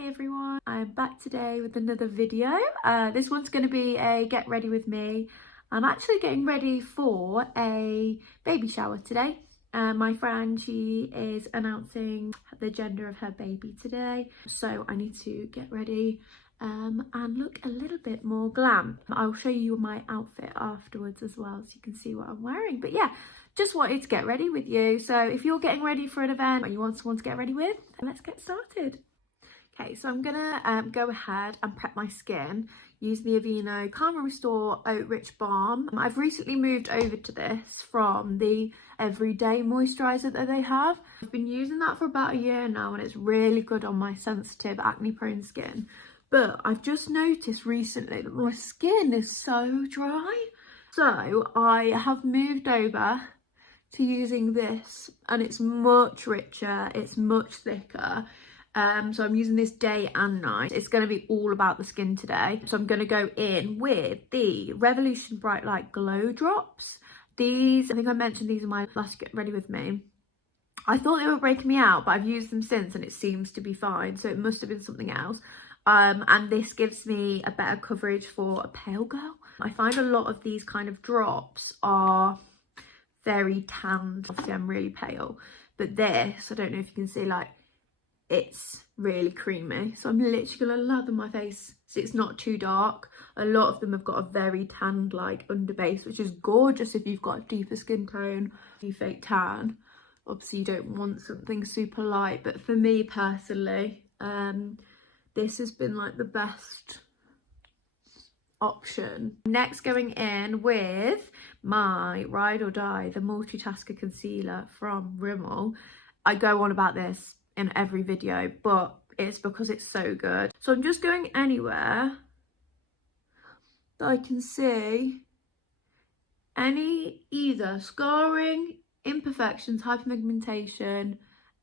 Hi everyone, I'm back today with another video. This one's going to be a get ready with me. I'm actually getting ready for a baby shower today. My friend, she is announcing the gender of her baby today, so I need to get ready and look a little bit more glam. I'll show you my outfit afterwards as well so you can see what I'm wearing. But yeah, just wanted to get ready with you. So if you're getting ready for an event or you want someone to get ready with, let's get started. Okay, so I'm gonna go ahead and prep my skin using the Aveeno Calm and Restore Oat Rich Balm. I've recently moved over to this from the everyday moisturiser that they have. I've been using that for about a year now and it's really good on my sensitive acne prone skin. But I've just noticed recently that my skin is so dry. So I have moved over to using this and it's much richer, it's much thicker. So I'm using this day and night. It's going to be all about the skin today. So I'm going to go in with the Revolution Bright Light Glow Drops. These, I think I mentioned these in my last Get Ready With Me. I thought they were breaking me out, but I've used them since and it seems to be fine. So it must have been something else. And this gives me a better coverage for a pale girl. I find a lot of these kind of drops are very tanned. Obviously I'm really pale, but this, I don't know if you can see, like, it's really creamy. So I'm literally gonna lather my face so it's not too dark. A lot of them have got a very tanned like underbase, which is gorgeous if you've got a deeper skin tone, you fake tan. Obviously you don't want something super light, but for me personally, this has been like the best option. Next, going in with my Ride or Die, the Multitasker Concealer from Rimmel. I go on about this in every video, but it's because it's so good. So I'm just going anywhere that I can see any either scarring, imperfections, hyperpigmentation,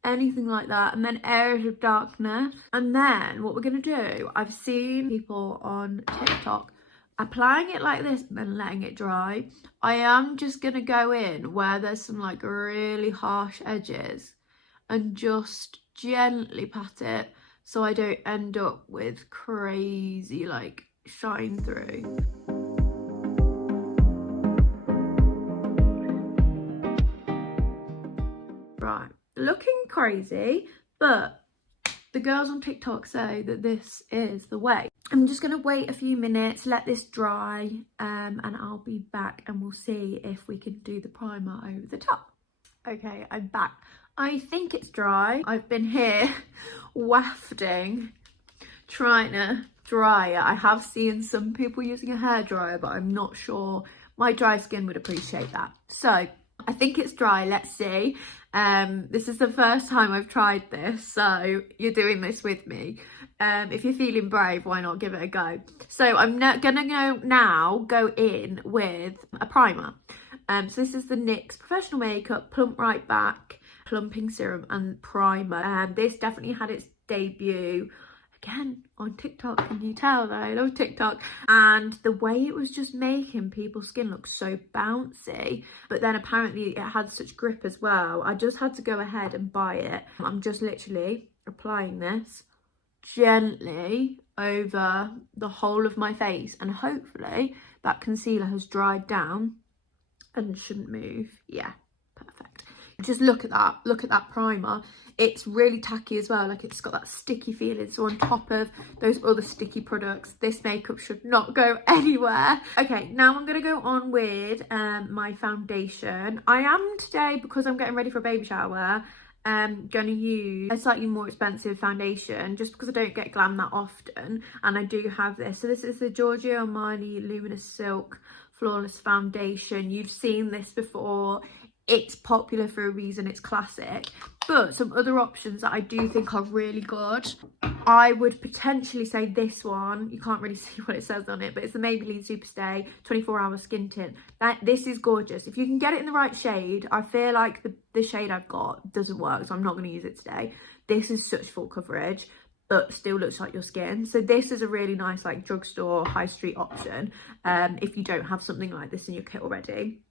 anything like that, and then areas of darkness. And then what we're gonna do, I've seen people on TikTok applying it like this and then letting it dry. I am just gonna go in where there's some like really harsh edges and just gently pat it so I don't end up with crazy like shine through. Right, looking crazy, but the girls on TikTok say that this is the way. I'm just gonna wait a few minutes, let this dry, and I'll be back and we'll see if we can do the primer over the top. Okay, I'm back. I think it's dry. I've been here wafting, trying to dry it. I have seen some people using a hairdryer, but I'm not sure my dry skin would appreciate that. So I think it's dry. Let's see. This is the first time I've tried this, so you're doing this with me. If you're feeling brave, why not give it a go? So I'm gonna go in with a primer. So this is the NYX Professional Makeup Plump Right Back Plumping Serum and Primer. This definitely had its debut again on TikTok. Can you tell that I love TikTok? And the way it was just making people's skin look so bouncy, but then apparently it had such grip as well. I just had to go ahead and buy it. I'm just literally applying this gently over the whole of my face, and hopefully that concealer has dried down and shouldn't move. Yeah, perfect. Just look at that primer. It's really tacky as well, like it's got that sticky feeling. So on top of those other sticky products, this makeup should not go anywhere. Okay, now I'm gonna go on with my foundation. I am today, because I'm getting ready for a baby shower, gonna use a slightly more expensive foundation just because I don't get glam that often, and I do have this. So this is the Giorgio Armani Luminous Silk Flawless Foundation. You've seen this before. It's popular for a reason, it's classic. But some other options that I do think are really good, I would potentially say this one. You can't really see what it says on it, but it's the Maybelline Superstay 24-Hour Skin Tint. This is gorgeous. If you can get it in the right shade, I feel like the shade I've got doesn't work, so I'm not going to use it today. This is such full coverage, but still looks like your skin. So this is a really nice like drugstore high street option if you don't have something like this in your kit already.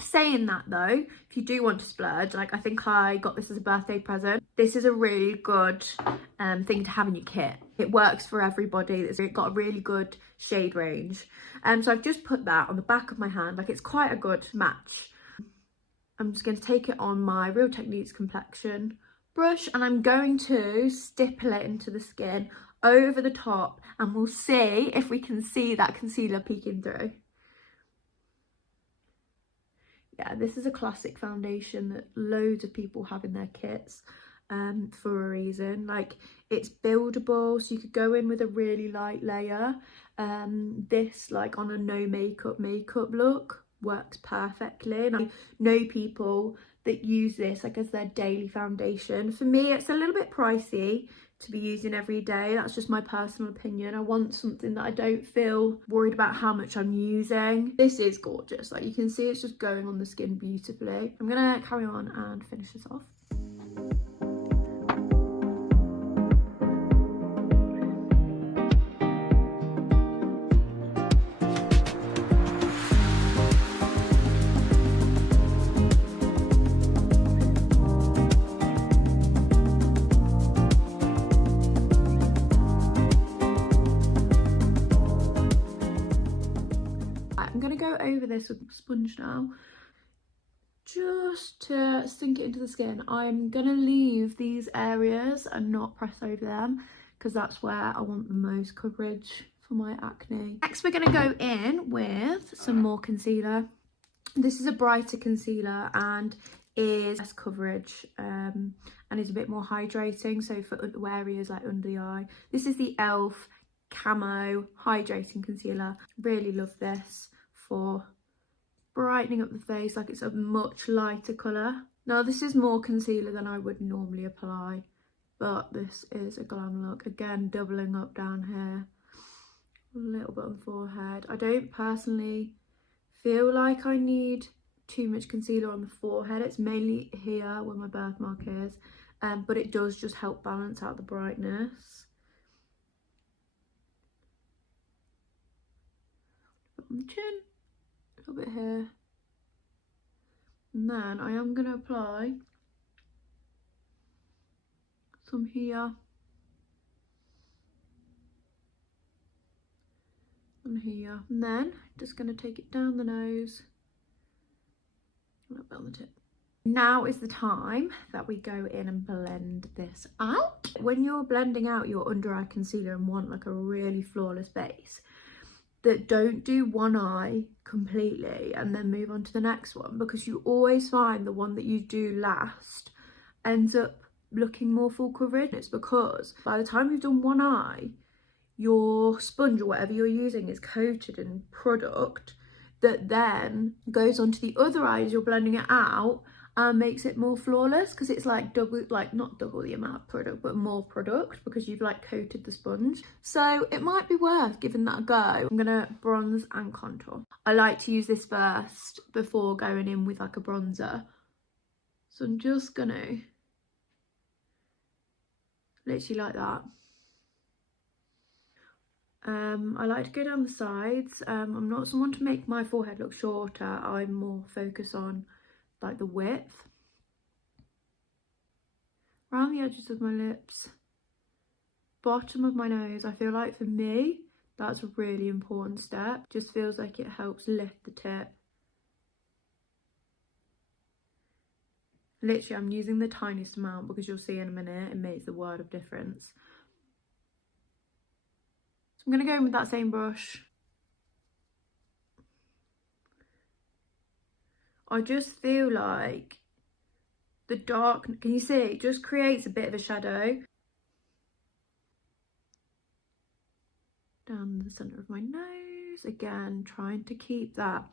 Saying that though, if you do want to splurge, like I think I got this as a birthday present, this is a really good thing to have in your kit. It works for everybody. It's got a really good shade range. So I've just put that on the back of my hand, like it's quite a good match. I'm just going to take it on my Real Techniques complexion brush and I'm going to stipple it into the skin over the top, and we'll see if we can see that concealer peeking through. Yeah, this is a classic foundation that loads of people have in their kits for a reason. Like, it's buildable, so you could go in with a really light layer. This, like on a no makeup look, works perfectly. And I know people that use this like as their daily foundation. For me, it's a little bit pricey to be using every day. That's just my personal opinion. I want something that I don't feel worried about how much I'm using. This is gorgeous. Like, you can see it's just going on the skin beautifully. I'm gonna carry on and finish this off. I'm going to go over this with a sponge now, just to sink it into the skin. I'm going to leave these areas and not press over them, because that's where I want the most coverage for my acne. Next, we're going to go in with some more concealer. This is a brighter concealer and is less coverage and is a bit more hydrating, so for areas like under the eye. This is the e.l.f. Camo Hydrating Concealer. Really love this for brightening up the face. Like, it's a much lighter colour. Now, this is more concealer than I would normally apply, but this is a glam look. Again, doubling up down here, a little bit on the forehead. I don't personally feel like I need too much concealer on the forehead. It's mainly here where my birthmark is, but it does just help balance out the brightness. On the chin, a little bit here, and then I am going to apply some here and here, and then just going to take it down the nose, a little bit on the tip. Now is the time that we go in and blend this out. When you're blending out your under eye concealer and want like a really flawless base, that don't do one eye completely and then move on to the next one, because you always find the one that you do last ends up looking more full coverage. It's because by the time you've done one eye, your sponge or whatever you're using is coated in product that then goes onto the other eye as you're blending it out and makes it more flawless, because it's like double, like not double the amount of product but more product, because you've like coated the sponge. So it might be worth giving that a go. I'm gonna bronze and contour. I like to use this first before going in with like a bronzer, so I'm just gonna literally like that. I like to go down the sides. I'm not someone to make my forehead look shorter. I'm more focused on like the width. Around the edges of my lips, bottom of my nose. I feel like for me, that's a really important step. Just feels like it helps lift the tip. Literally, I'm using the tiniest amount because you'll see in a minute, it makes the world of difference. So I'm going to go in with that same brush. I just feel like the dark, can you see, it just creates a bit of a shadow. Down the centre of my nose, again, trying to keep that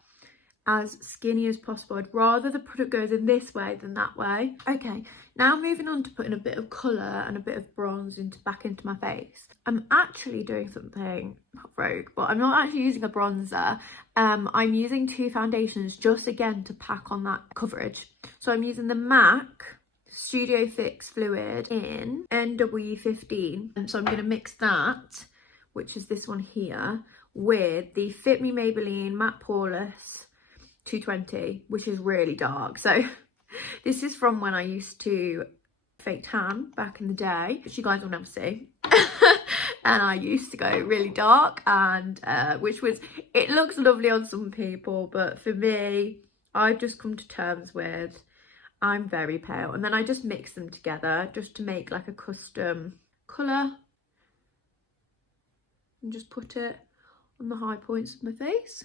as skinny as possible. I'd rather the product goes in this way than that way. Okay, now moving on to putting a bit of colour and a bit of bronze back into my face. I'm actually doing something, not rogue, but I'm not actually using a bronzer. I'm using two foundations just again to pack on that coverage. So I'm using the MAC Studio Fix Fluid in NW15. And so I'm going to mix that, which is this one here, with the Fit Me Maybelline Matte Poreless 220, which is really dark. So this is from when I used to fake tan back in the day, which you guys will never see. And I used to go really dark, and which was, it looks lovely on some people, but for me, I've just come to terms with I'm very pale, and then I just mix them together just to make like a custom colour and just put it on the high points of my face.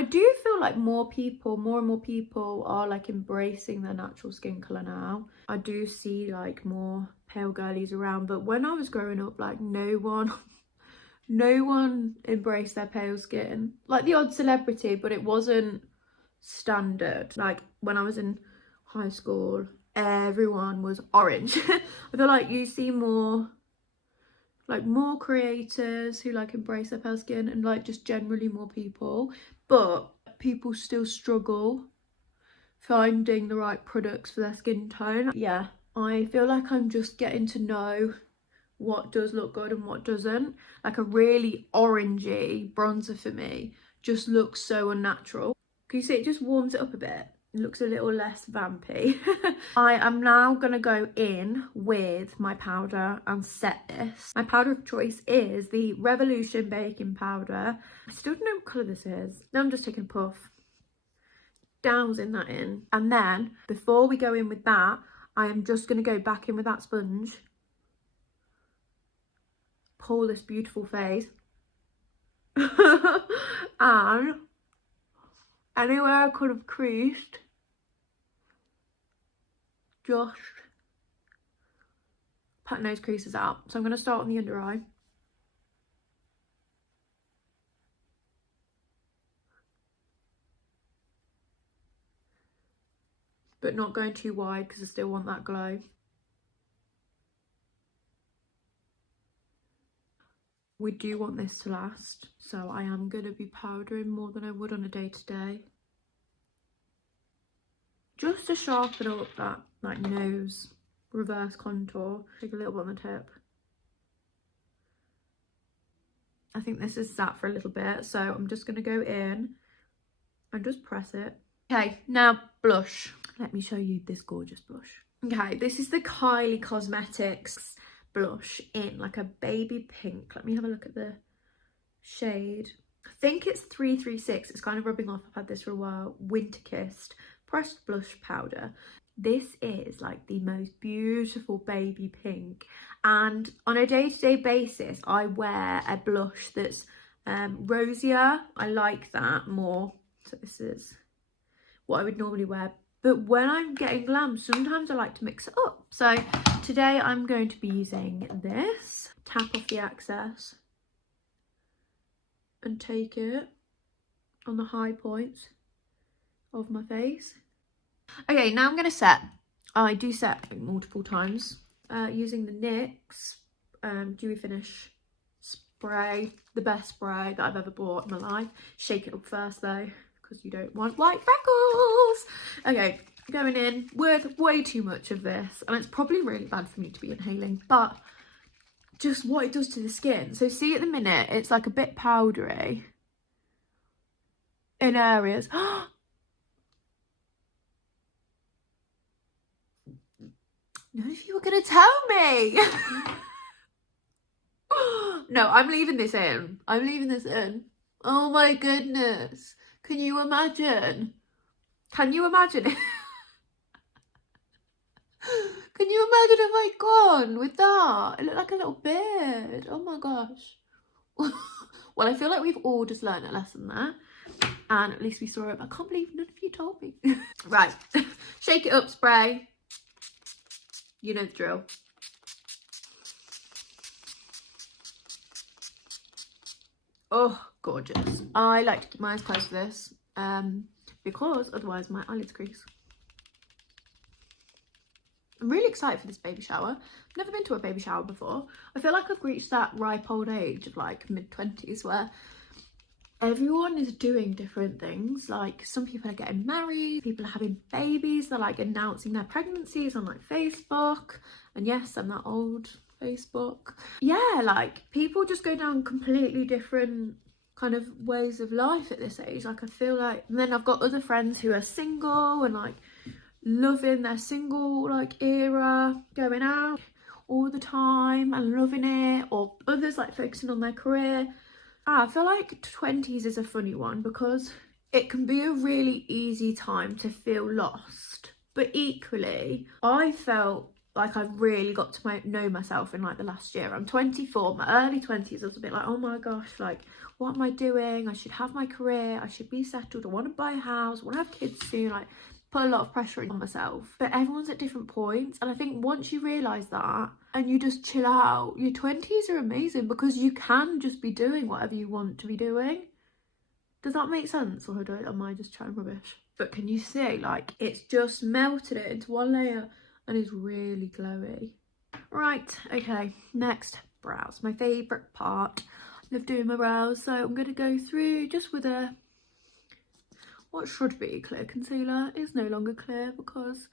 I do feel like more and more people are like embracing their natural skin colour now. I do see like more pale girlies around, but when I was growing up, like no one embraced their pale skin. Like the odd celebrity, but it wasn't standard. Like when I was in high school, everyone was orange. I feel like you see more creators who like embrace their pale skin, and like just generally more people, but people still struggle finding the right products for their skin tone. Yeah, I feel like I'm just getting to know what does look good and what doesn't. Like a really orangey bronzer for me just looks so unnatural. Can you see it just warms it up a bit? It looks a little less vampy. I am now gonna go in with my powder and set this. My powder of choice is the Revolution baking powder. I still don't know what colour this is. Now I'm just taking a puff, dousing that in, and then before we go in with that, I am just gonna go back in with that sponge, pull this beautiful face, and anywhere I could have creased, just pat those creases out. So I'm going to start on the under eye. But not going too wide because I still want that glow. We do want this to last, so I am going to be powdering more than I would on a day-to-day. Just to sharpen up that like nose reverse contour. Take a little bit on the tip. I think this is sat for a little bit, so I'm just going to go in and just press it. Okay, now blush. Let me show you this gorgeous blush. Okay, this is the Kylie Cosmetics blush in like a baby pink. Let me have a look at the shade. I think it's 336. It's kind of rubbing off. I've had this for a while. Winter Kissed pressed blush powder. This is like the most beautiful baby pink, and on a day-to-day basis I wear a blush that's rosier. I like that more, so this is what I would normally wear, but when I'm getting glam sometimes I like to mix it up. So today I'm going to be using this. Tap off the excess and take it on the high points of my face. Okay, now I'm going to set. I do set multiple times using the NYX Dewy Finish spray, the best spray that I've ever bought in my life. Shake it up first though, because you don't want white freckles. Okay, going in with way too much of this, and it's probably really bad for me to be inhaling, but just what it does to the skin. So see, at the minute it's like a bit powdery in areas. None of you were gonna tell me. No, I'm leaving this in. I'm leaving this in. Oh my goodness. Can you imagine? Can you imagine it? Can you imagine if I'd gone with that? It looked like a little beard. Oh my gosh. Well, I feel like we've all just learned a lesson there. And at least we saw it. I can't believe none of you told me. Right. Shake it up, spray. You know the drill. Oh, gorgeous. I like to keep my eyes closed for this because otherwise my eyelids crease. I'm really excited for this baby shower. I've never been to a baby shower before. I feel like I've reached that ripe old age of like mid-20s where everyone is doing different things. Like some people are getting married, people are having babies, they're like announcing their pregnancies on like Facebook. And yes, I'm that old, Facebook. Yeah, like people just go down completely different kind of ways of life at this age. Like I feel like, and then I've got other friends who are single and like loving their single like era, going out all the time and loving it, or others like focusing on their career. I feel like 20s is a funny one because it can be a really easy time to feel lost, but equally I felt like I've really got to know myself in like the last year. I'm 24, my early 20s I was a bit like, oh my gosh, like what am I doing? I should have my career, I should be settled, I want to buy a house, I want to have kids soon, like put a lot of pressure on myself. But everyone's at different points, and I think once you realise that and you just chill out, your 20s are amazing because you can just be doing whatever you want to be doing. Does that make sense, or am I just chatting rubbish? But can you see, like, it's just melted it into one layer and is really glowy. Right, okay, next, brows. My favourite part. I love doing my brows, so I'm going to go through just with a, what should be clear concealer is no longer clear because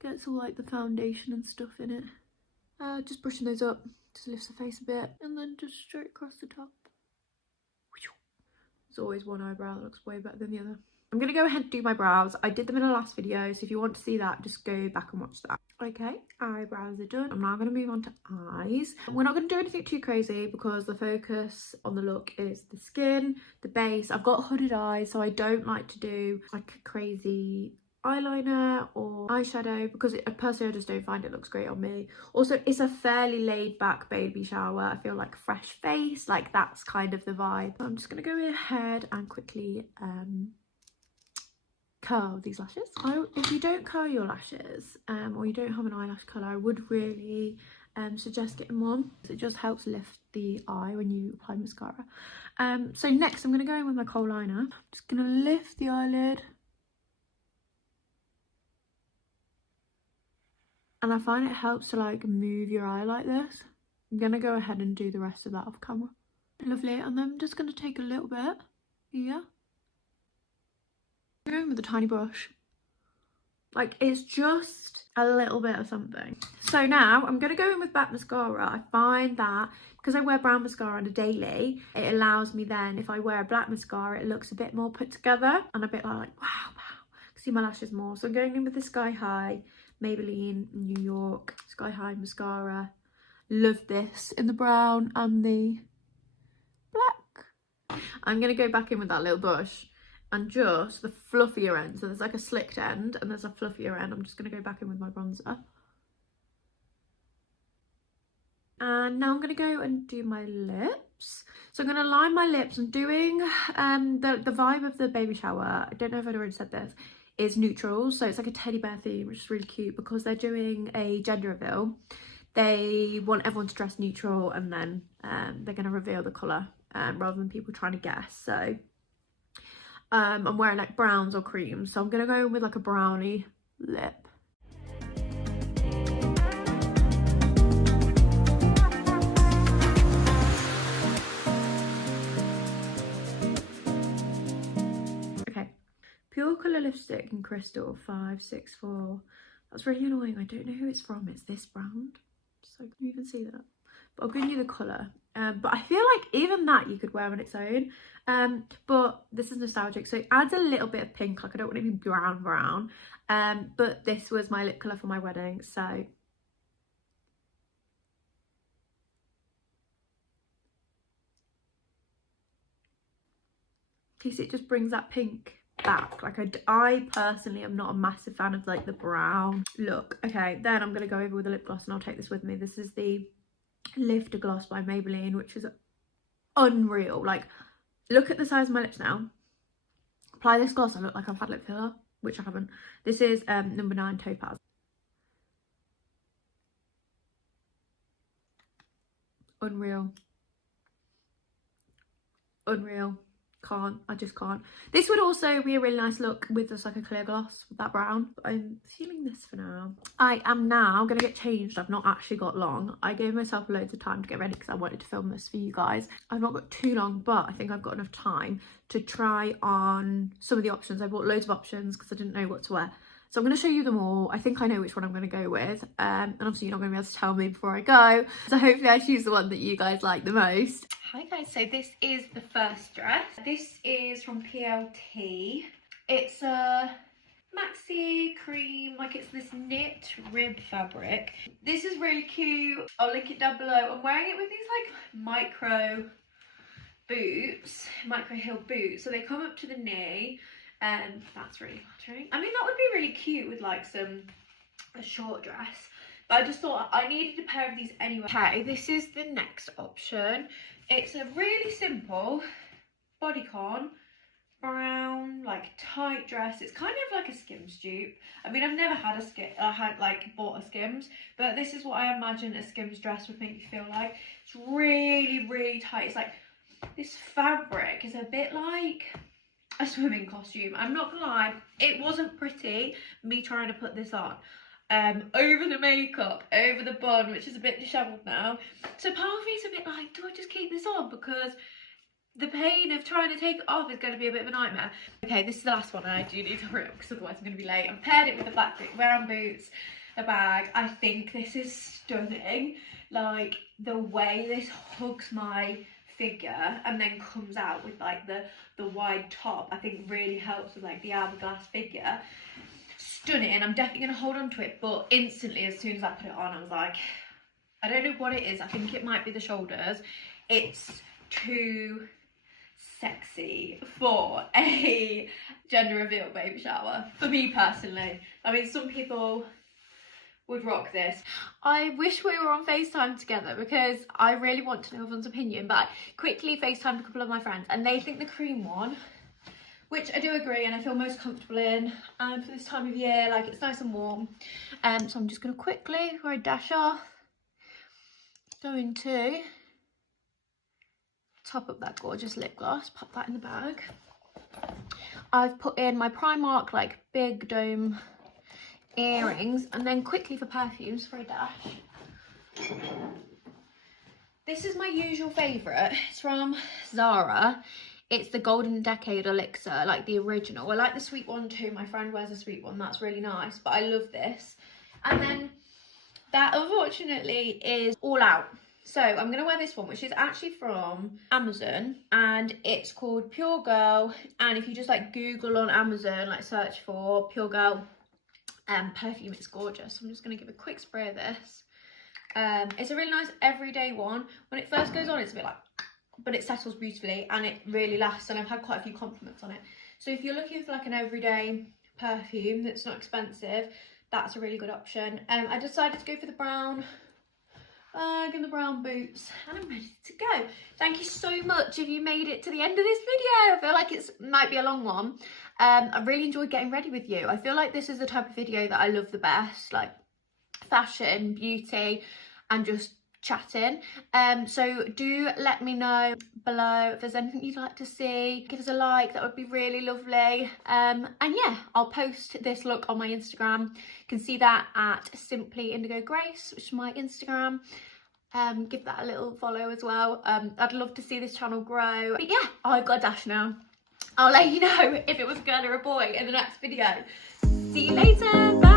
it gets all like the foundation and stuff in it. Just brushing those up, just lifts the face a bit, and then just straight across the top. There's always one eyebrow that looks way better than the other. I'm going to go ahead and do my brows. I did them in the last video, so if you want to see that, just go back and watch that. Okay, eyebrows are done. I'm now going to move on to eyes. We're not going to do anything too crazy because the focus on the look is the skin, the base. I've got hooded eyes, so I don't like to do like a crazy eyeliner or eyeshadow because personally I just don't find it looks great on me. Also, it's a fairly laid back baby shower. I feel like fresh face, like that's kind of the vibe. I'm just going to go ahead and quickly curl these lashes. If you don't curl your lashes or you don't have an eyelash colour, I would really suggest getting one. It just helps lift the eye when you apply mascara. So next I'm going to go in with my kohl liner. I'm just going to lift the eyelid, and I find it helps to like move your eye like this. I'm going to go ahead and do the rest of that off camera. Lovely. And then I'm just going to take a little bit here, going with a tiny brush, like it's just a little bit of something. So now I'm going to go in with black mascara. I find that because I wear brown mascara on a daily, it allows me then, if I wear a black mascara, it looks a bit more put together and a bit like wow, I can see my lashes more. So I'm going in with the Sky High Maybelline New York Sky High mascara. Love this in the brown and the black. I'm going to go back in with that little brush and just the fluffier end. So there's like a slicked end and there's a fluffier end. I'm just going to go back in with my bronzer. And now I'm going to go and do my lips. So I'm going to line my lips. I'm doing the vibe of the baby shower. I don't know if I'd already said this. Is neutral, so it's like a teddy bear theme, which is really cute because they're doing a gender reveal. They want everyone to dress neutral, and then they're going to reveal the colour rather than people trying to guess. So I'm wearing like browns or creams, so I'm going to go in with like a brownie lip. Pure Colour lipstick in Crystal 564. That's really annoying. I don't know who it's from. It's this brand. So can you even see that? But I'll give you the colour. But I feel like even that you could wear on its own. But this is nostalgic. So it adds a little bit of pink. Like I don't want it to be brown. But this was my lip colour for my wedding. So it just brings that pink back. Like I personally am not a massive fan of like the brown look. Okay, then I'm gonna go over with a lip gloss, and I'll take this with me. This is the Lifter Gloss by Maybelline, which is unreal. Like, look at the size of my lips now. Apply this gloss, I look like I've had lip filler, which I haven't. This is number 9 Topaz. Unreal. I just can't. This would also be a really nice look with just like a clear gloss with that brown, but I'm feeling this for now. I am now gonna get changed. I've not actually got long. I gave myself loads of time to get ready because I wanted to film this for you guys. I've not got too long, but I think I've got enough time to try on some of the options. I bought loads of options because I didn't know what to wear. So I'm going to show you them all. I think I know which one I'm going to go with. And obviously you're not going to be able to tell me before I go. So hopefully I choose the one that you guys like the most. Hi guys, so this is the first dress. This is from PLT. It's a maxi cream, like it's this knit rib fabric. This is really cute. I'll link it down below. I'm wearing it with these like micro boots, micro heel boots. So they come up to the knee. That's really flattering. I mean, that would be really cute with like a short dress, but I just thought I needed a pair of these anyway. Okay, this is the next option. It's a really simple bodycon brown like tight dress. It's kind of like a Skims dupe. I mean, I've never had bought a Skims, but this is what I imagine a Skims dress would make you feel like. It's really tight. It's like this fabric is a bit like a swimming costume. I'm not gonna lie, it wasn't pretty me trying to put this on over the makeup, over the bun, which is a bit disheveled now. So part of me is a bit like, do I just keep this on, because the pain of trying to take it off is going to be a bit of a nightmare. Okay, this is the last one and I do need to hurry up because otherwise I'm going to be late. I've paired it with the black brown boots, a bag. I think this is stunning. Like the way this hugs my figure and then comes out with like the wide top, I think really helps with like the hourglass figure. Stunning. I'm definitely going to hold on to it, but instantly as soon as I put it on I was like, I don't know what it is. I think it might be the shoulders. It's too sexy for a gender reveal baby shower, for me personally. I mean, some people would rock this. I wish we were on FaceTime together because I really want to know everyone's opinion, but I quickly FaceTimed a couple of my friends and they think the cream one, which I do agree and I feel most comfortable in for this time of year, like it's nice and warm. So I'm just going to quickly, before I dash off, go into top up that gorgeous lip gloss, pop that in the bag. I've put in my Primark like big dome earrings, and then quickly for perfumes for a dash. This is my usual favourite. It's from Zara. It's the Golden Decade Elixir, like the original. I like the sweet one too. My friend wears a sweet one. That's really nice, but I love this. And then that unfortunately is All Out. So I'm going to wear this one, which is actually from Amazon, and it's called Pure Girl. And if you just like Google on Amazon, like search for Pure Girl perfume, it's gorgeous. So I'm just going to give a quick spray of this. It's a really nice everyday one. When it first goes on, it's a bit like, but it settles beautifully and it really lasts, and I've had quite a few compliments on it. So if you're looking for like an everyday perfume that's not expensive, that's a really good option. I decided to go for the brown bag and the brown boots, and I'm ready to go. Thank you so much if you made it to the end of this video. I feel like it might be a long one. I really enjoyed getting ready with you. I feel like this is the type of video that I love the best, like fashion, beauty, and just chatting. So do let me know below if there's anything you'd like to see. Give us a like, that would be really lovely. And yeah, I'll post this look on my Instagram. You can see that at Simply Indigo Grace, which is my Instagram. Give that a little follow as well. I'd love to see this channel grow. But yeah, I've got a dash now. I'll let you know if it was a girl or a boy in the next video. See you later. Bye.